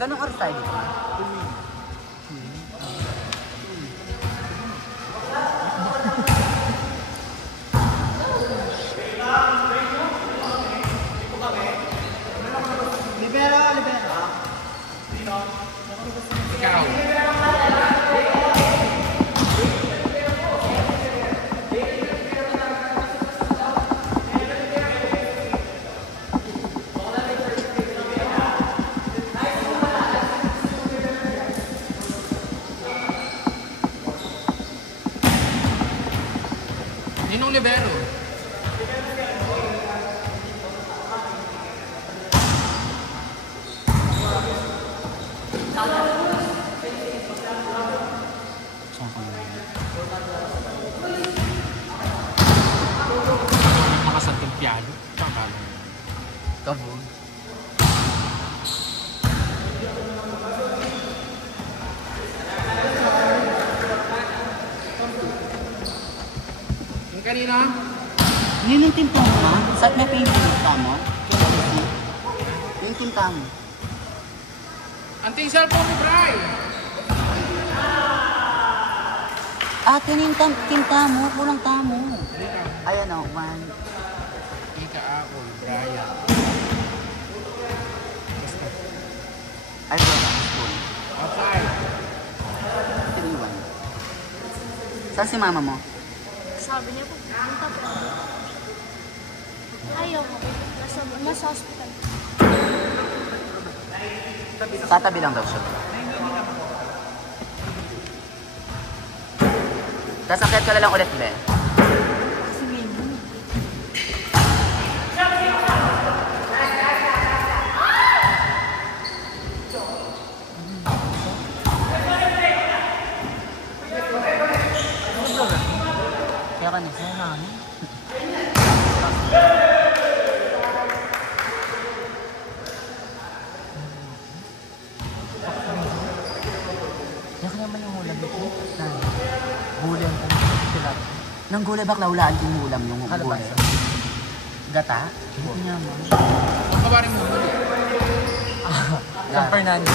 Mag anong oras tayo dito? Libera. Ikaw. Ninong libero. Nakasantimpiado. Kabon. Yung kanina? Yun yung tinta mo, ma? Saan may pinta mo? Yung tinta mo. Anting cellphone ni Bray! Ate, yung tinta mo, kulang tamo. Ayan o, one. Ika ako, Brian. Ay, bro, school. Outside. 3-1. Saan si mama mo? Sabi niya po, punta po. Ayaw mo. Nasa hospital. Tatabi lang daw siya. Tapos akit ka na lang ulit, Ben. Kasi ngayon. Kaya ka na siya, hani? Yan kaya man yung ulam ito? Gulay ang sila. Nang gulay bakla, ulaan yung ulam yung gulay. Gata? Hindi niya mo. Ang kabaring mo. San Fernando.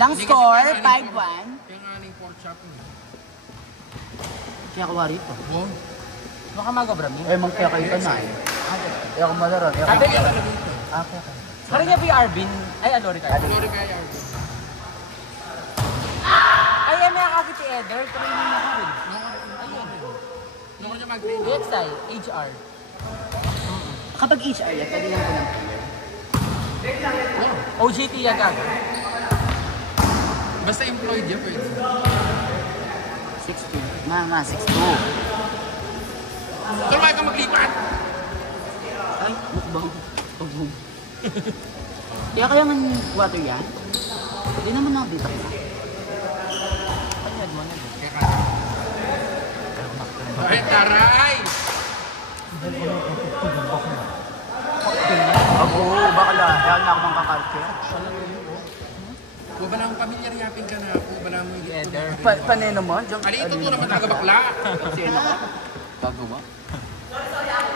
Lang score, 5-1. Yung aning pork chop. Kaya kuha rito. Oh. Baka magabram yun. Eh, kaya kayo ka na eh. Kaya ako malaron. Ate, Okay. Hari niya ba yung Arvin? Ay, ano, Ricardo? Sorry kaya ako. Ay, may ako si Eder. Training ako rin. Ayun. Ano ko niya mag-train? DXI, HR. Kapag HR yan, pwede lang ko ng player. OJT yan gaga. Basta employed yan pwede. 6-2. Mama, 6-2. Tulmay ka maglipat! Ay, mukbang. Pag-boom. Kaya man water yan? Hindi naman nakabita ko. Panyad mo na doon. Kaya ka. Ay, taray! Abo, bakla. Kaya na ako mang kakalke. Huwag ba lang pamilyar yapin ka na? Huwag ba lang Eder. Paneno mo? Alito to naman tagabakla. Sino ka? Bago mo?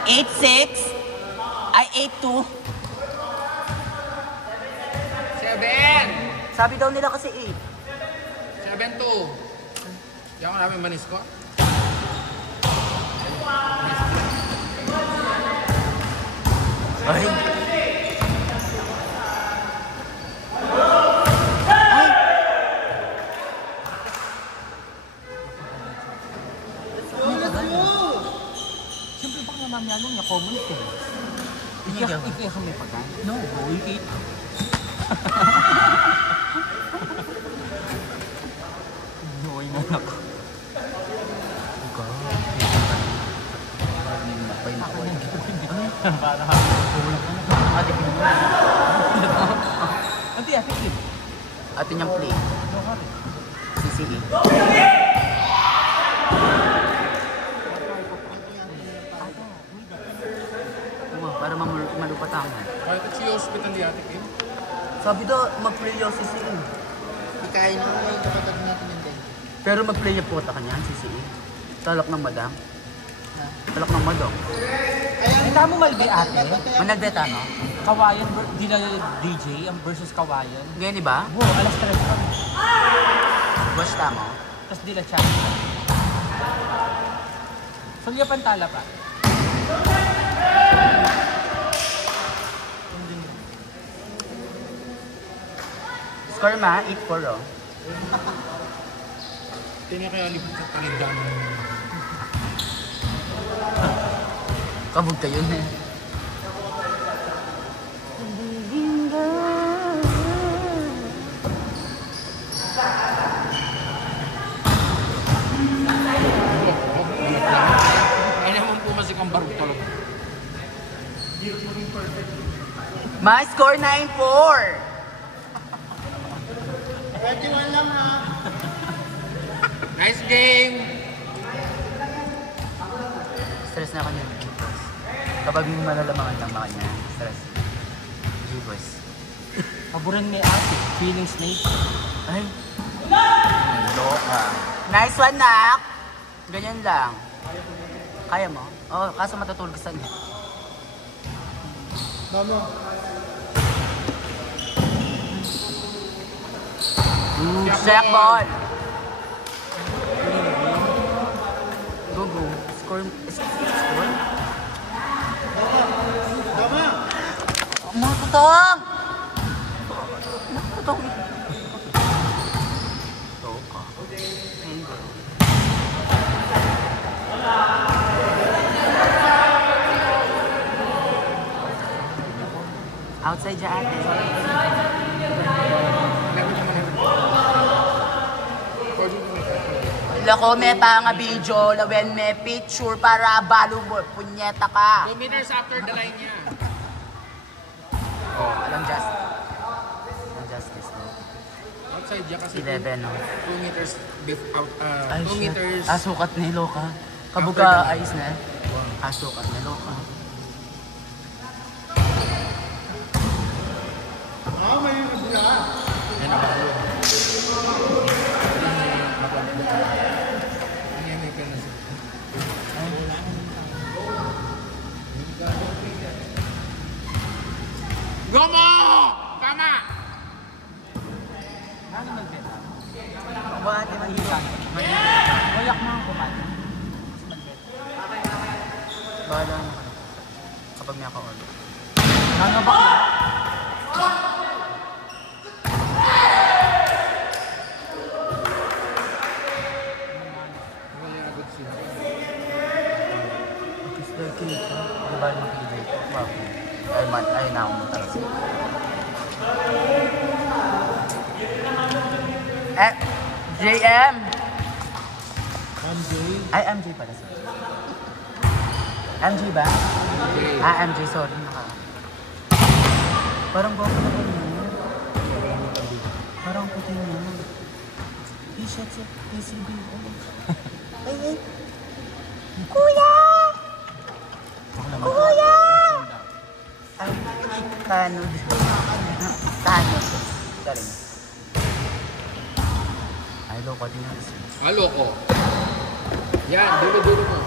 8-6. Ay, 8-2. 7! Sabi daw nila kasi 8. 7-2. Yan ka namin manis ko. Ay. Siyempre pag namamyanong niya, common sense. Ikiyak kami pagka. No, ikit. Noy na ako. Para kulang ka na. Ate, pinuha. Ante, effective. Ate niyang play. No, hari. CCE. Para malupatan. Kaya ito siya hospital di ate Kim. Sabi daw, mag-play yung CCE. Ikain na yung kapatid natin yung day. Pero mag-play yung puta ka niyan, CCE. Talak ng madam. Talak ng madam. Ay, ano Kita mo Malbe ate? Managdeta mo? Kawayan, dila DJ ang versus Kawayan. Ngayon, di ba? Wow, alas 3 pa. Watch tamo. Tapos dila champion. Sulya Pantala pa. Score ma, 8-4 oh. Tingnan kaya libot sa panindan mo. Kabog kayo na. Ay naman po masik ang barog talaga. My score 9-4. Nice game! Stress na kanya. Kapag yung malalamangan lang makanya. Stress. Jibos. Paboran may ate. Feeling snake. Ay. Loka. Nice one, Nak. Ganyan lang. Kaya mo? Oo, kaso matutulog sa net. Check ball. Go, go. Score. Score? Mga tutong! Mga tutong. Loka. Outside dyan ate. Lako, may pa nga video, lawen may picture para balo mo, punyeta ka. 2 meters after the line niya. Oh, alam justice. Alam justice no? Outside niya kasi 11 no? 2 meters out. Ay, 2 shit. meters. Sukat ni Loka. Kabuga ayos na. Sukat ni Loka. Yan ang barog. Yan may penas. Gomo! Tama! Ano Malbe? Buhati mahirap. Wayak na ang kumata. Bahala na ka. Kapag may ako ulit. Ano ba? Wala yung agad siya. Kiss the cake. Di ba yung pilay ko? Wow. Ay, man. Ay, nakumutang siya. JM! MJ. Ay, MJ pala siya. MJ ba? Okay. MJ, sorry. Parang gwapo na ba niya? Parang puti niya. T-shirt siya. PCB. Ay, ay. Kuya! Kuya! Ay, tanod. Tanod. Sorry. Ay, loko din ako siya. Halo ko. Yan, dulo-dulo mo.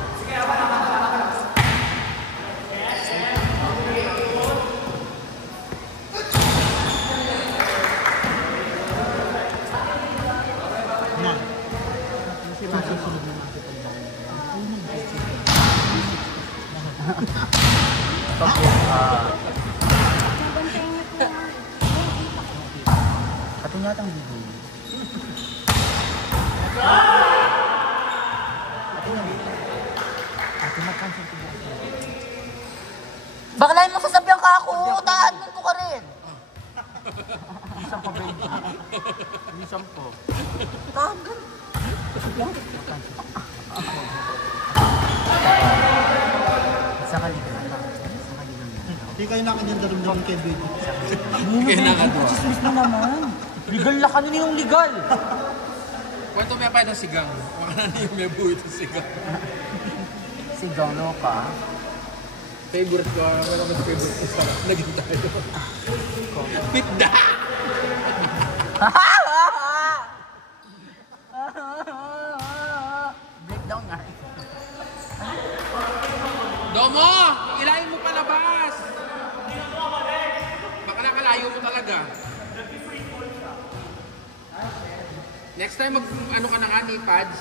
Nabantayan niyo po. Katunyatang bigo. Bakla mo sasabihan ka ako, taadmin ko ka rin. Isang pa baby. Isang po. Tagan. Sa kaligan. Sa kaligan. Hindi kayo nakanyang darumdam kay baby. Kaya nakadwa. Chismis mo naman. Legal na kanina yung legal. Kwento may pa ng sigang. Baka na niyo may buhay ng sigang. Sigaw Loka. Favorite ko. Ano naman favorite ko sa naging tayo. Pitda! Breakdown nga. Domo! Ilahin mo talaga. Next time ano ka na nga ni Pads.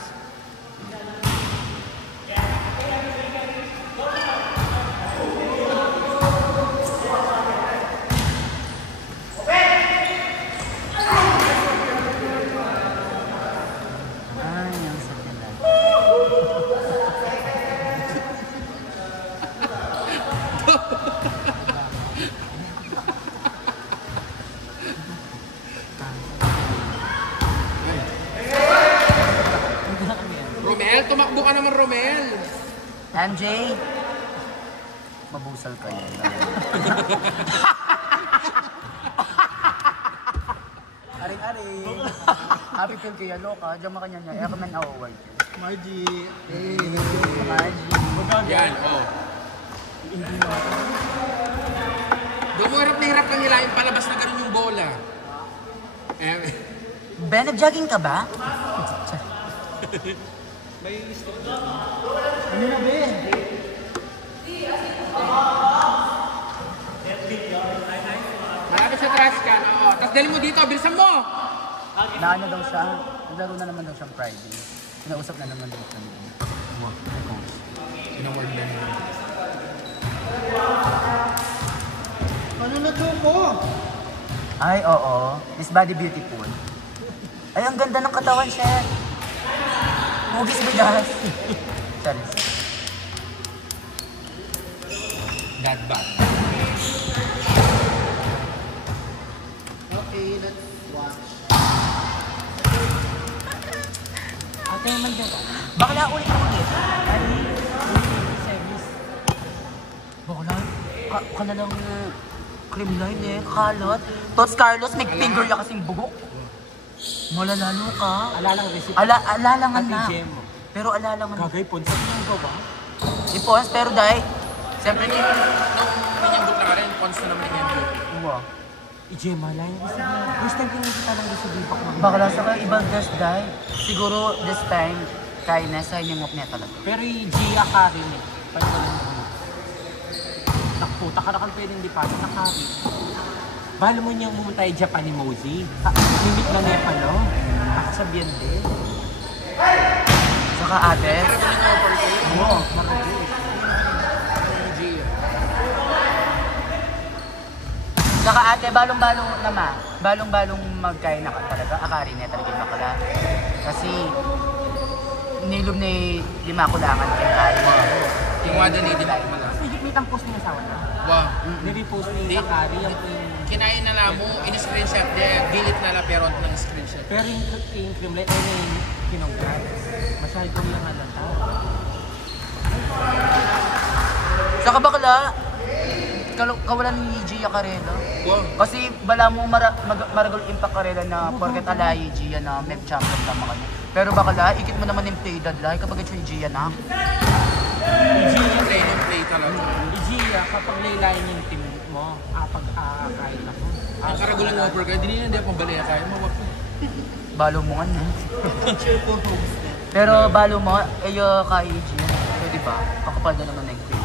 Ay, ang sakit na. Romel, tumakbo ka naman, Romel. MJ, mabusal ka yun. Aring-aring. Happy feel kayo, loka. Diyan makanya niya. Eh, ako man award. Margie. Margie. Yan, oh. Doon mo hirap na hirap kang hilahin palabas na ganun yung bola. Ben, nag-jogging ka ba? Ano na, Ben? Malapit sa trash can, oo. Tapos dali mo dito, bilisan mo! Naano daw siya? Naglaro na naman daw siyang Friday. Kinausap na naman daw siya. Pinaward na nila. Ano na, Choco? Ay, oo. Miss Body Beautiful. Ay, ang ganda ng katawan, chef. Hugis bigas. Sorry. That bad. Okay, let's watch. Ate, man dyan. Bakla ulit-ulit. Ay, Service. bakla. Ka na lang cream line eh. Kalat. Tots Carlos, may finger ya kasing bugok. Malalalo ka. Alalang recipe. Alalangan Ate na. Jem. Pero alalangan na. Gagay po. Sa tingin ko ba? Ipons, pero dahil, siyempre Nung pinyambot na ka rin, cons na naman yung pinyambot. Uwa. I-Jem, alalang recipe. First time pinakita lang recipe bak na. Bakla sa ka ibang dress dahil. Siguro this time, kaya na sa inyong walk niya talaga. Pero yung Gia Kari eh. Paano ka lang naman? Nakputa ka na kang pwedeng di pa. Nakari. Bala mo niyang pumunta yung Japan ni Mosey. Limit na niya pa, no? Nakasabihan din. Saka ate, Oo, makabulis. saka ate, balong-balong naman. Balong-balong magkain na ka talaga. Akari niya talaga yung bakla. Kasi, nilog ni lima kulangan kaya kaya mo. Yung wada ni Dila. May post niya sa wala. Wow. Nire-post ni Akari yung Kinain na lang mo, in-screenshot niya, delete na lang pero ng screenshot. pero yung cream light, ay yung kinonggan. Masyadong lang halata. Saka bakla, kawalan ni Gia Carrera. Wow. Kasi bala mo maragol impact Carrera na porket alay Gia na may champion tama kanya. Pero bakla, ikit mo naman yung play dadlay kapag ito yung Gia na. Play talaga. Gia, kapag laylayan yung team mo, pag-aakain ako. Ang karagulang over ka, hindi na pang balaya kaya mo. Wag. Balo mo nga na. Pero balo mo, ayo kay Gia. So, di ba? Kakapal na naman na yung cream.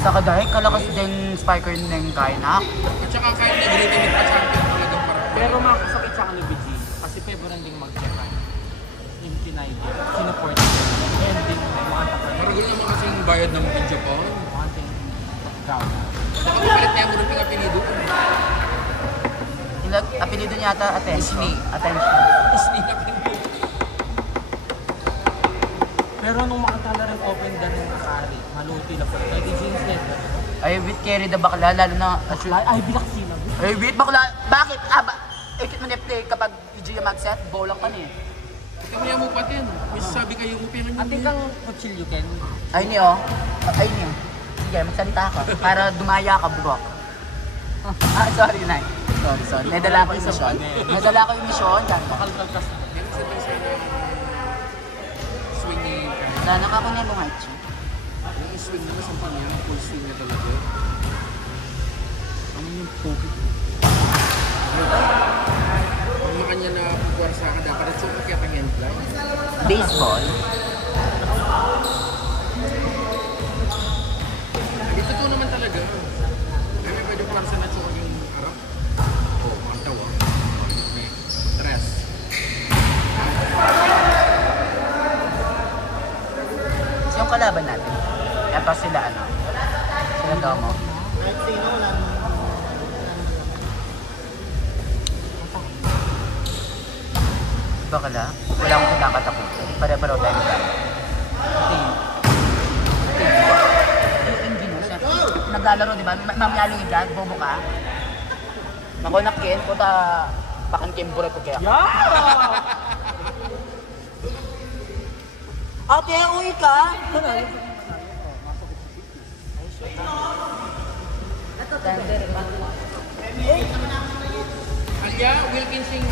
Saka dahil kalakas din spiker ng kainak. At saka kahit nag-retinit pa champion talagang parang. Pero makakasakit sa kanila BG kasi favoran ding mag-Japan. Yung Pinay din. Sinuport din. And din mga takay. Maragul naman kasi yung bayad ng Japan. Mga din ground. Nakapalit niya mo rin pang apelido ko. Apelido niya ata attention. Disney. Attention. Disney na pinili. Pero nung makatala rin open dan ng Akari, maluti na po. Pwede jeans net. Ay, with carry the bakla, lalo na... Ay, bilaksina. Ay, wait, bakla, bakit? Ikit mo na-play kapag Gia mag-set, bolang ka niya. Ito mo yan mo patin. May sasabi kayo mo pingan Ate kang kutsilyo ken. Ay niyo, ay niyo. Sige, magsalita ka para dumaya ka, buwak. Sorry, Nay. Sorry. Nadala ko yung mission. Nadala ko yung mission. Pakalkalkas na. Yan sa ito sa swing ni Sana ka ko niya bungay siya. yung swing naman sa niya. Full swing niya talaga. Ano yung pogi? Ang makanya na puwarsa ka dapat at suka kaya tang endline. Baseball. Dito to naman talaga. Ay may pwede puwarsa na suka yung harap. Eto sila ano. Sila Domo. Kahit sino, wala nang Bakala? Wala akong kinakatakutan. Pare-pareho tayo magkano. Yung engineer, siya, naglalaro, di ba? Mamaya lumigad, bobo ka. Makonakin, puta, pakan kimbure ko kaya. Ate, uwi ka? Alya, Wilkinsing.